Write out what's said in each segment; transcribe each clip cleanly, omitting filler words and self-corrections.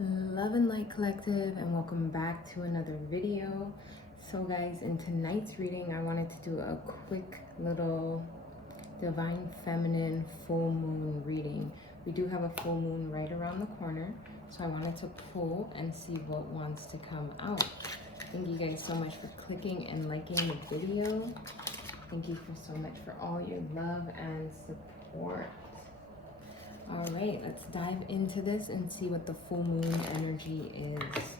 Love and Light Collective, and welcome back to another video. So guys, in tonight's reading I wanted to do a quick little divine feminine full moon reading. We do have a full moon right around the corner, so I wanted to pull and see what wants to come out. Thank you guys so much for clicking and liking the video. Thank you so much for all your love and support. All right, let's dive into this and see what the full moon energy is.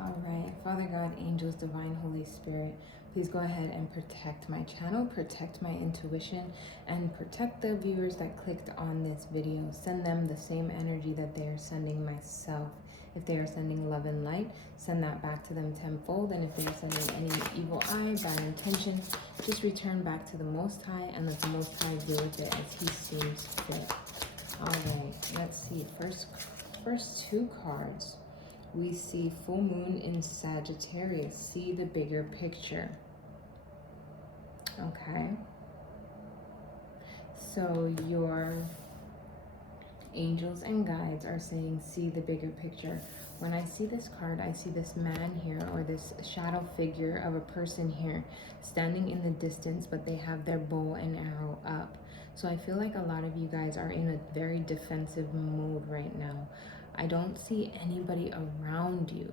All right, Father God, angels, divine Holy Spirit, please go ahead and protect my channel, protect my intuition, and protect the viewers that clicked on this video. Send them the same energy that they are sending myself. If they are sending love and light, send that back to them tenfold. And if they are sending any evil eye, bad intention, just return back to the Most High and let the Most High deal with it as He seems fit. All right, let's see. First two cards. We see full moon in Sagittarius. See the bigger picture. Okay. So your angels and guides are saying, see the bigger picture. When I see this card, I see this man here, or this shadow figure of a person here standing in the distance, but they have their bow and arrow up. So I feel like a lot of you guys are in a very defensive mode right now. I don't see anybody around you.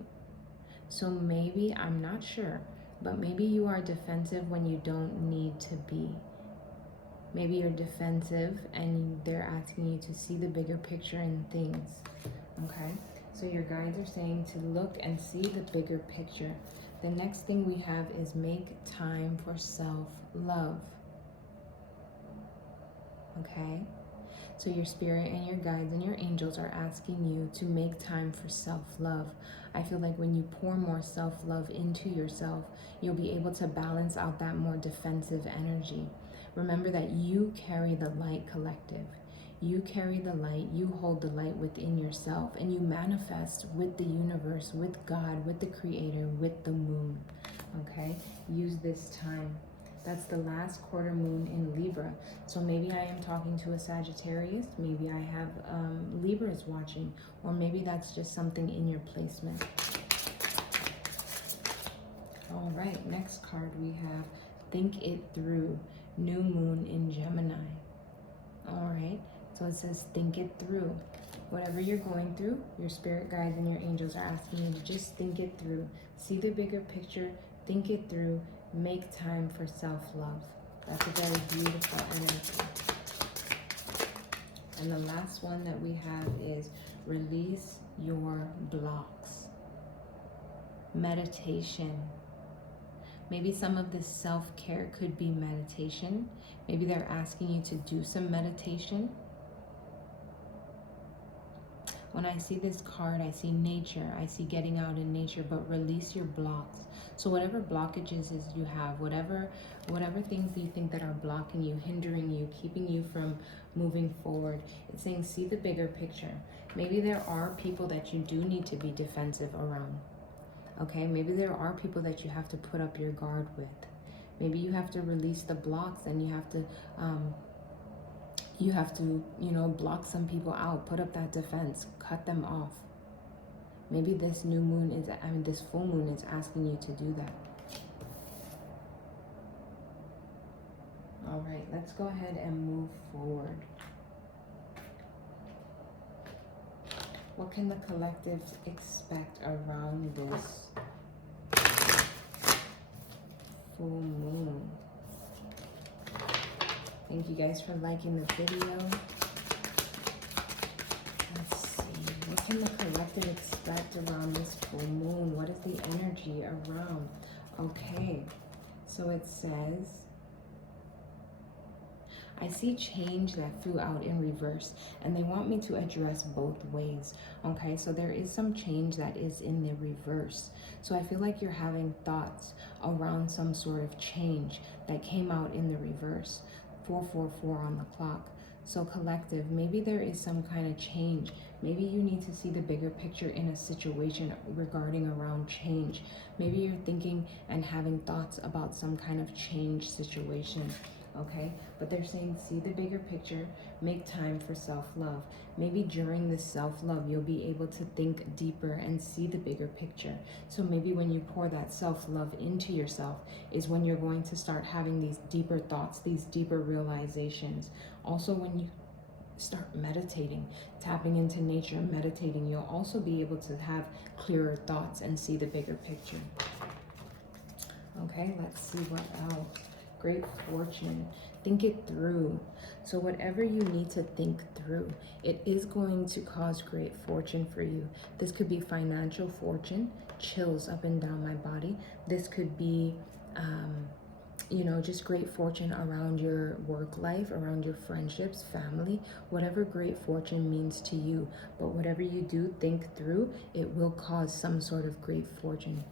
So maybe, I'm not sure, but maybe you are defensive when you don't need to be. Maybe you're defensive and they're asking you to see the bigger picture in things, okay? So your guides are saying to look and see the bigger picture. The next thing we have is make time for self-love, okay? So your spirit and your guides and your angels are asking you to make time for self-love. I feel like when you pour more self-love into yourself, you'll be able to balance out that more defensive energy. Remember that you carry the light, collective. You carry the light, you hold the light within yourself, and you manifest with the universe, with God, with the Creator, with the moon, okay? Use this time. That's the last quarter moon in Libra. So maybe I am talking to a Sagittarius, maybe I have Libras watching, or maybe that's just something in your placement. All right, next card we have Think It Through, new moon in Gemini. All right, so it says think it through. Whatever you're going through, your spirit guides and your angels are asking you to just think it through. See the bigger picture, think it through, make time for self-love. That's a very beautiful energy. And the last one that we have is release your blocks. Meditation. Maybe some of this self-care could be meditation. Maybe they're asking you to do some meditation. When I see this card, I see nature. I see getting out in nature, but release your blocks. So whatever blockages is you have, whatever things you think that are blocking you, hindering you, keeping you from moving forward, it's saying see the bigger picture. Maybe there are people that you do need to be defensive around. Okay, maybe there are people that you have to put up your guard with. Maybe you have to release the blocks and you have to, you know, block some people out, put up that defense, cut them off. Maybe this new moon is, this full moon is asking you to do that. All right, let's go ahead and move forward. What can the collective expect around this full moon? Thank you guys for liking the video. Let's see. What can the collective expect around this full moon? What is the energy around? Okay. So it says, I see change that flew out in reverse, and they want me to address both ways. Okay, so there is some change that is in the reverse. So I feel like you're having thoughts around some sort of change that came out in the reverse. 444 on the clock. So collective, maybe there is some kind of change. Maybe you need to see the bigger picture in a situation regarding around change. Maybe you're thinking and having thoughts about some kind of change situation. okay? But they're saying see the bigger picture, make time for self-love. Maybe during this self-love, you'll be able to think deeper and see the bigger picture. So maybe when you pour that self-love into yourself is when you're going to start having these deeper thoughts, these deeper realizations. Also, when you start meditating, tapping into nature, meditating, you'll also be able to have clearer thoughts and see the bigger picture. Okay, let's see what else. Great fortune. Think it through. So whatever you need to think through, it is going to cause great fortune for you. This could be financial fortune, chills up and down my body. This could be you know, just great fortune around your work life, around your friendships, family, whatever great fortune means to you. But whatever you do, think through, it will cause some sort of great fortune.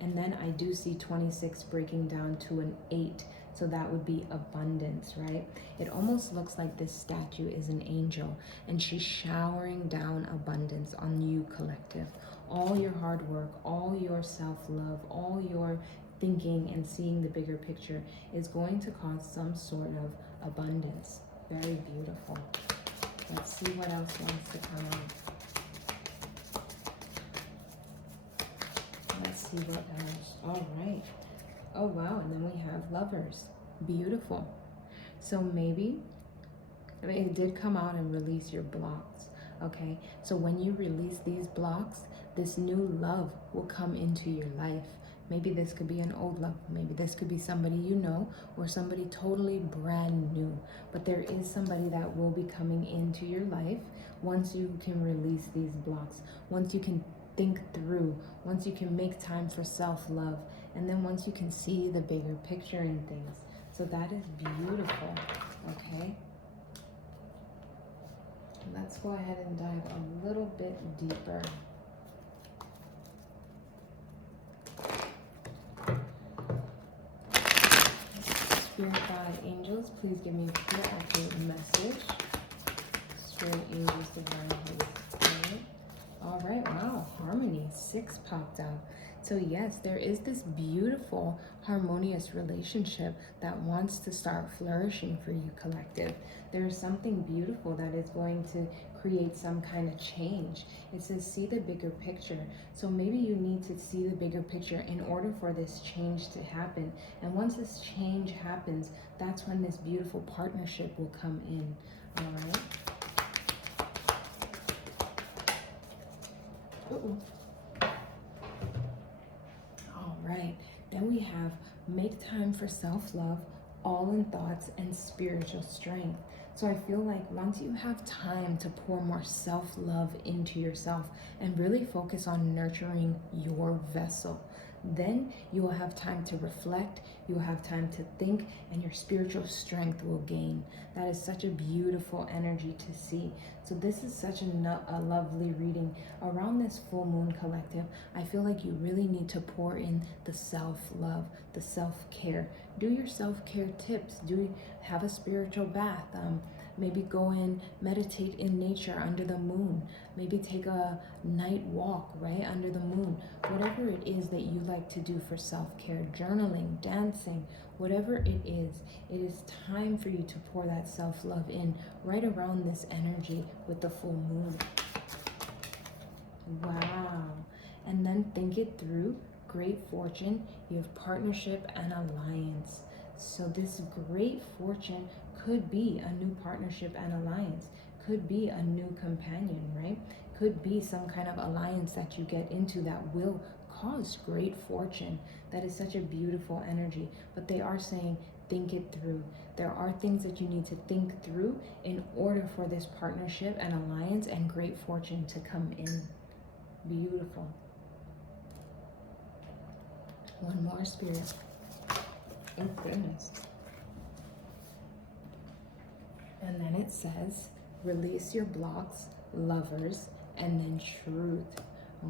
And then I do see 26 breaking down to an 8. So that would be abundance, right? It almost looks like this statue is an angel and she's showering down abundance on you, collective. All your hard work, all your self-love, all your thinking and seeing the bigger picture is going to cause some sort of abundance. Very beautiful. Let's see what else wants to come out. Let's see what else. All right. Oh, wow. And then we have lovers. Beautiful. So maybe, I mean, it did come out and release your blocks. Okay. So when you release these blocks, this new love will come into your life. Maybe this could be an old love. Maybe this could be somebody you know or somebody totally brand new. But there is somebody that will be coming into your life once you can release these blocks, once you can think through, once you can make time for self-love, and then once you can see the bigger picture in things. So that is beautiful, okay? Let's go ahead and dive a little bit deeper. Spirit guide angels, please give me a clear, accurate message. Spirit angels, divine Holy Spirit. All right, wow, harmony, 6 popped out. So yes, there is this beautiful, harmonious relationship that wants to start flourishing for you, collective. There is something beautiful that is going to create some kind of change. It says, see the bigger picture. So maybe you need to see the bigger picture in order for this change to happen. And once this change happens, that's when this beautiful partnership will come in, all right? All right, then we have make time for self-love, all in thoughts and spiritual strength. So I feel like once you have time to pour more self-love into yourself and really focus on nurturing your vessel, then you will have time to reflect, you will have time to think, and your spiritual strength will gain. That is such a beautiful energy to see. So this is such a lovely reading. Around this full moon, collective, I feel like you really need to pour in the self-love, the self-care. Do your self-care tips. Have a spiritual bath. Maybe go and meditate in nature under the moon. Maybe take a night walk, right, under the moon. Whatever it is that you like to do for self-care, journaling, dancing, whatever it is time for you to pour that self-love in right around this energy with the full moon. Wow. And then think it through. Great fortune. You have partnership and alliance. So this great fortune could be a new partnership and alliance, could be a new companion, right? Could be some kind of alliance that you get into that will cause great fortune. That is such a beautiful energy. But they are saying, think it through. There are things that you need to think through in order for this partnership and alliance and great fortune to come in. Beautiful. One more, Spirit. Oh, goodness. And then it says, release your blocks, lovers, and then truth,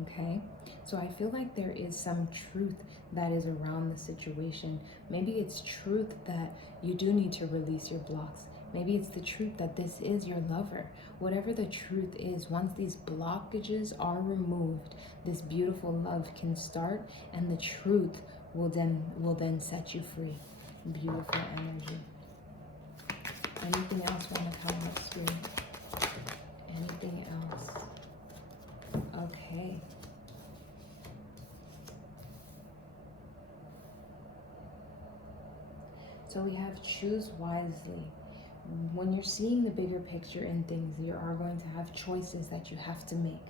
okay? So I feel like there is some truth that is around the situation. Maybe it's truth that you do need to release your blocks. Maybe it's the truth that this is your lover. Whatever the truth is, once these blockages are removed, this beautiful love can start, and the truth will then set you free. Beautiful energy. Anything else want to come up, Spirit? Anything else? Okay. So we have choose wisely. When you're seeing the bigger picture in things, you are going to have choices that you have to make.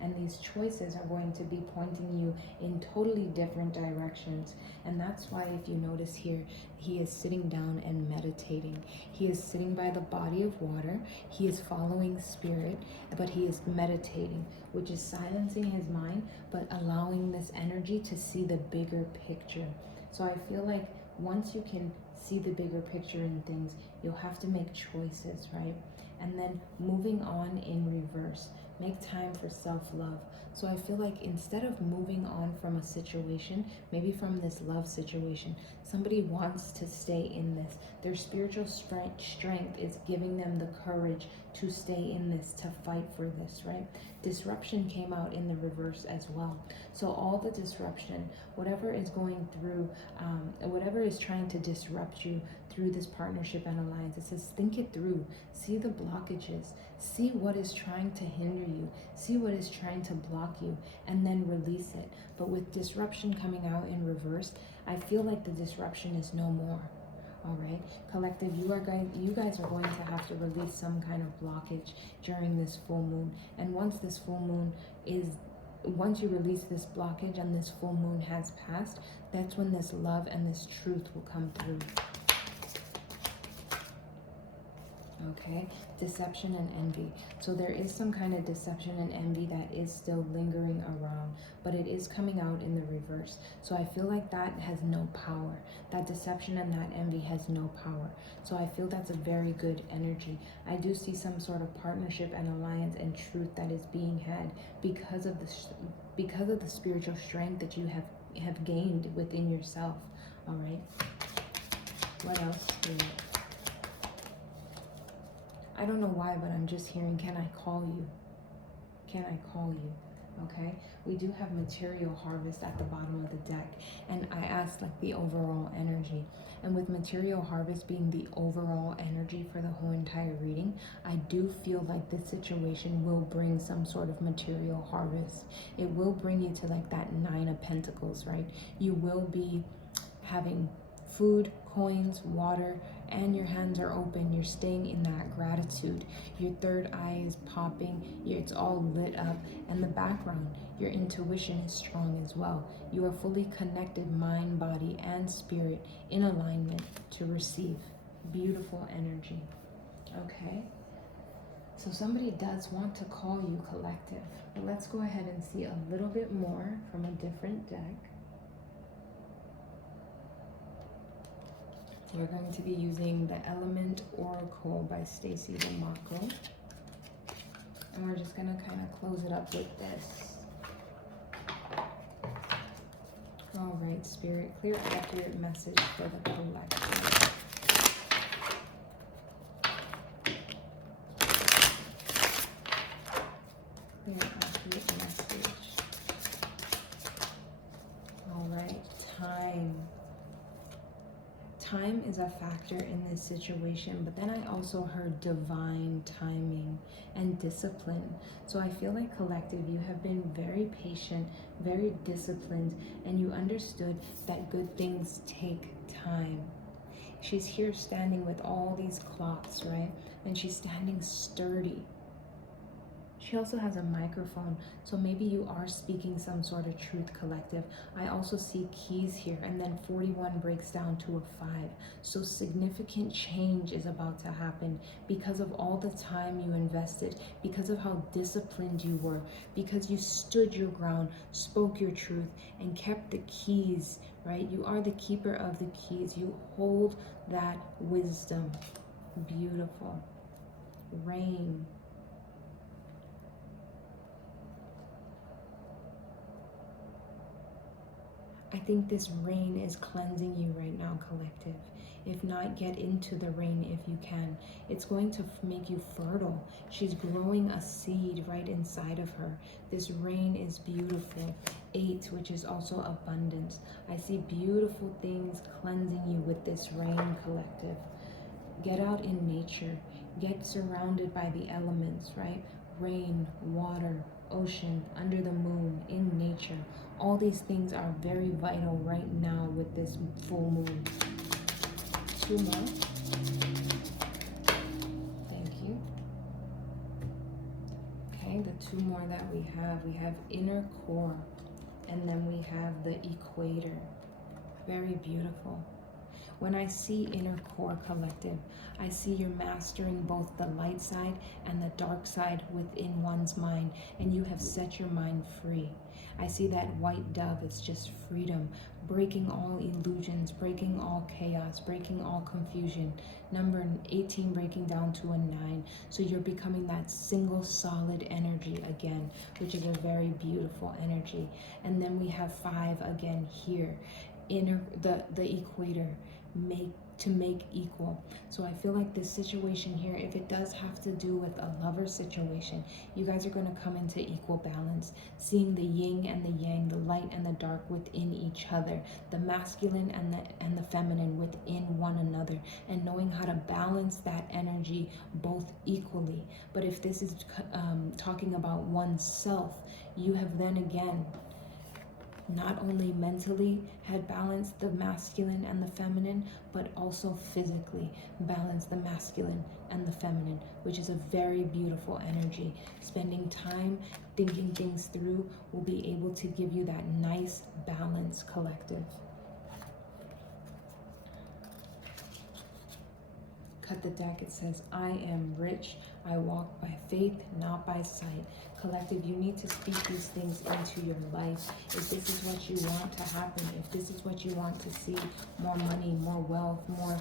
And these choices are going to be pointing you in totally different directions. And that's why, if you notice here, he is sitting down and meditating. He is sitting by the body of water. He is following spirit, but he is meditating, which is silencing his mind, but allowing this energy to see the bigger picture. So I feel like once you can see the bigger picture in things, you'll have to make choices, right? And then moving on in reverse, make time for self-love. So I feel like instead of moving on from a situation, maybe from this love situation, somebody wants to stay in this. Their spiritual strength is giving them the courage to stay in this, to fight for this, right? Disruption came out in the reverse as well. So all the disruption, whatever is going through, whatever is trying to disrupt you through this partnership and alliance, it says think it through, see the blockages, see what is trying to hinder you, see what is trying to block you, and then release it. But with disruption coming out in reverse, I feel like the disruption is no more. All right, collective, you guys are going to have to release some kind of blockage during this full moon. And once you release this blockage and this full moon has passed, that's when this love and this truth will come through. Okay, deception and envy. So there is some kind of deception and envy that is still lingering around, but it is coming out in the reverse. So I feel like that has no power. That deception and that envy has no power. So I feel that's a very good energy. I do see some sort of partnership and alliance and truth that is being had because of the spiritual strength that you have gained within yourself. All right. What else? I don't know why, but I'm just hearing, can I call you? Can I call you? Okay, we do have material harvest at the bottom of the deck, and I asked like the overall energy, and with material harvest being the overall energy for the whole entire reading, I do feel like this situation will bring some sort of material harvest. It will bring you to like that 9 of Pentacles, right? You will be having food, coins, water, and your hands are open. You're staying in that gratitude. Your third eye is popping. It's all lit up. And the background, your intuition is strong as well. You are fully connected, mind, body, and spirit in alignment to receive. Beautiful energy. Okay? So somebody does want to call you, collective. But let's go ahead and see a little bit more from a different deck. We're going to be using the Element Oracle by Stacey DeMarco. And we're just going to kind of close it up with this. All right, Spirit, clear, accurate message for the collective. Clear, accurate message. All right, time. Time is a factor in this situation, but then I also heard divine timing and discipline. So I feel like, collective, you have been very patient, very disciplined, and you understood that good things take time. She's here standing with all these cloths, right? And she's standing sturdy. She also has a microphone, so maybe you are speaking some sort of truth, collective. I also see keys here, and then 41 breaks down to a 5. So significant change is about to happen because of all the time you invested, because of how disciplined you were, because you stood your ground, spoke your truth, and kept the keys, right? You are the keeper of the keys. You hold that wisdom. Beautiful. Rain. I think this rain is cleansing you right now, collective. If not, get into the rain if you can. It's going to make you fertile. She's growing a seed right inside of her. This rain is beautiful. 8, which is also abundance. I see beautiful things cleansing you with this rain, collective. Get out in nature. Get surrounded by the elements, right? Rain, water, ocean, under the moon, in nature. All these things are very vital right now with this full moon. 2 more. Thank you. Okay, the 2 more that we have inner core, and then we have the equator. Very beautiful. When I see inner core collective, I see you're mastering both the light side and the dark side within one's mind, and you have set your mind free. I see that white dove, it's just freedom, breaking all illusions, breaking all chaos, breaking all confusion. Number 18 breaking down to a 9. So you're becoming that single solid energy again, which is a very beautiful energy. And then we have 5 again here, inner the equator. Make equal. So I feel like this situation here, if it does have to do with a lover situation, you guys are going to come into equal balance, seeing the yin and the yang, the light and the dark within each other, the masculine and the feminine within one another, and knowing how to balance that energy both equally. But if this is talking about oneself, you have then again not only mentally had balanced the masculine and the feminine, but also physically balanced the masculine and the feminine, which is a very beautiful energy. Spending time thinking things through will be able to give you that nice balance, collective. Cut the deck. It says, I am rich. I walk by faith, not by sight. Collective, you need to speak these things into your life. If this is what you want to happen, if this is what you want to see, more money, more wealth, more,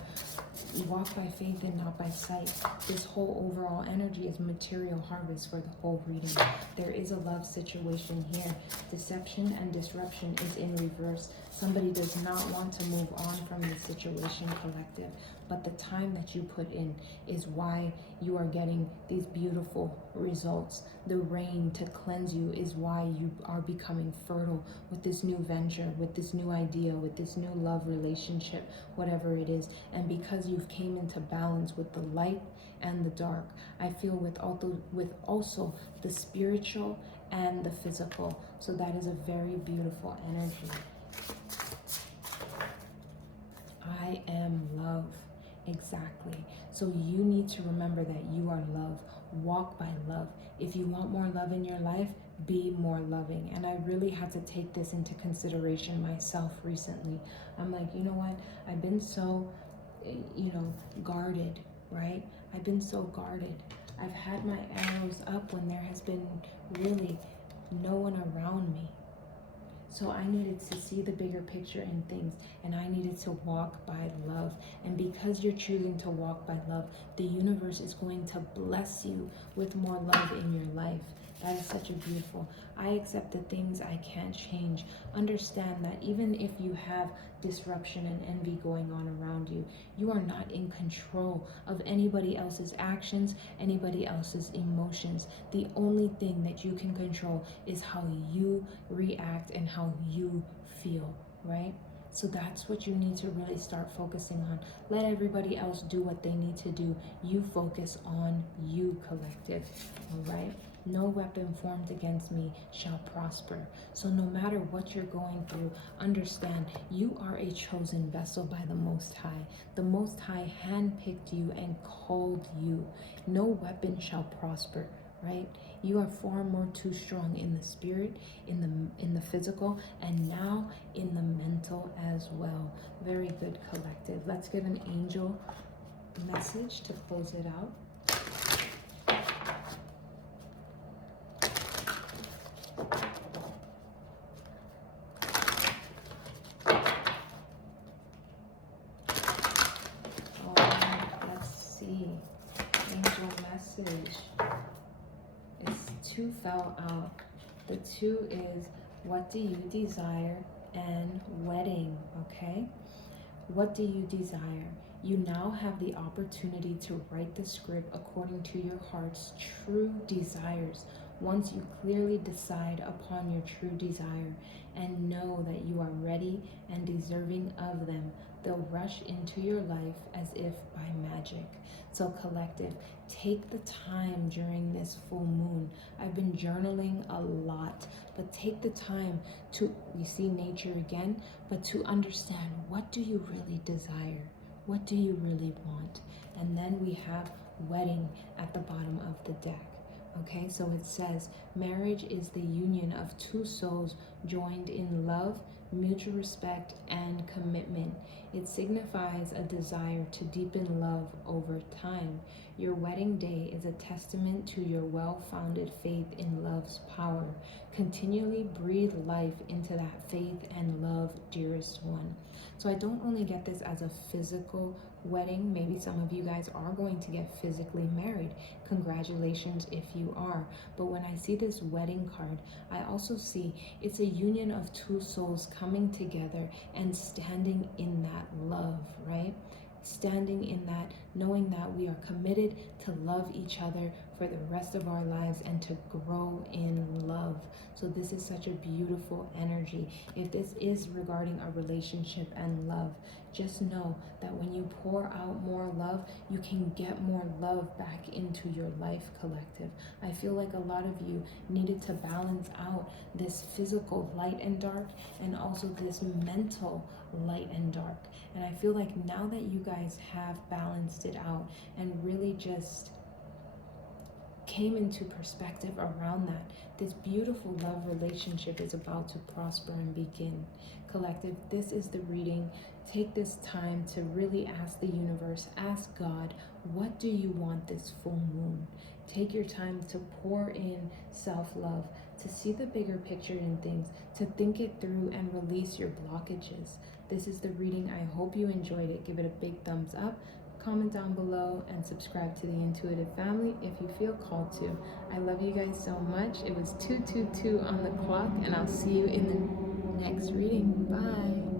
walk by faith and not by sight. This whole overall energy is material harvest for the whole reading. There is a love situation here. Deception and disruption is in reverse. Somebody does not want to move on from the situation, collective. But the time that you put in is why you are getting these beautiful results. The rain to cleanse you is why you are becoming fertile with this new venture, with this new idea, with this new love relationship, whatever it is. And because you've came into balance with the light and the dark, I feel with also the spiritual and the physical. So that is a very beautiful energy. I am love. Exactly. So you need to remember that you are love. Walk by love. If you want more love in your life, be more loving. And I really had to take this into consideration myself recently. I'm like, you know what? I've been so, guarded, right? I've been so guarded. I've had my arrows up when there has been really no one around me. So I needed to see the bigger picture in things, and I needed to walk by love. And because you're choosing to walk by love, the universe is going to bless you with more love in your life. That is such a beautiful. I accept the things I can't change. Understand that even if you have disruption and envy going on around you, you are not in control of anybody else's actions, anybody else's emotions. The only thing that you can control is how you react and how you feel, right? So that's what you need to really start focusing on. Let everybody else do what they need to do. You focus on you, collective, all right? No weapon formed against me shall prosper. So no matter what you're going through, understand you are a chosen vessel by the Most High. The Most High handpicked you and called you. No weapon shall prosper, right? You are far more too strong in the spirit, in the physical, and now in the mental as well. Very good, collective. Let's get an angel message to close it out. It's 2 fell out. The 2 is what do you desire and wedding, okay? What do you desire? You now have the opportunity to write the script according to your heart's true desires. Once you clearly decide upon your true desire and know that you are ready and deserving of them, They'll rush into your life as if by magic. So collective, take the time during this full moon. I've been journaling a lot, but take the time to, you see nature again, but to understand, what do you really desire? What do you really want? And then we have wedding at the bottom of the deck. Okay, so it says marriage is the union of two souls joined in love, mutual respect, and commitment. It signifies a desire to deepen love over time. Your wedding day is a testament to your well-founded faith in love's power. Continually breathe life into that faith and love, dearest one. So I don't only get this as a physical wedding. Maybe some of you guys are going to get physically married. Congratulations if you are. But when I see this wedding card, I also see it's a union of two souls coming together and standing in that love, right? Standing in that, knowing that we are committed to love each other for the rest of our lives and to grow in love. So this is such a beautiful energy. If this is regarding a relationship and love, just know that when you pour out more love, you can get more love back into your life, collective. I feel like a lot of you needed to balance out this physical light and dark and also this mental light and dark. And I feel like now that you guys have balanced it out and really just came into perspective around that, this beautiful love relationship is about to prosper and begin. Collective, this is the reading. Take this time to really ask the universe, ask God, what do you want this full moon? Take your time to pour in self-love, to see the bigger picture in things, to think it through and release your blockages. This is the reading. I hope you enjoyed it. Give it a big thumbs up. Comment down below and subscribe to the Intuitive family if you feel called to. I love you guys so much. It was 2:22 on the clock, and I'll see you in the next reading. Bye.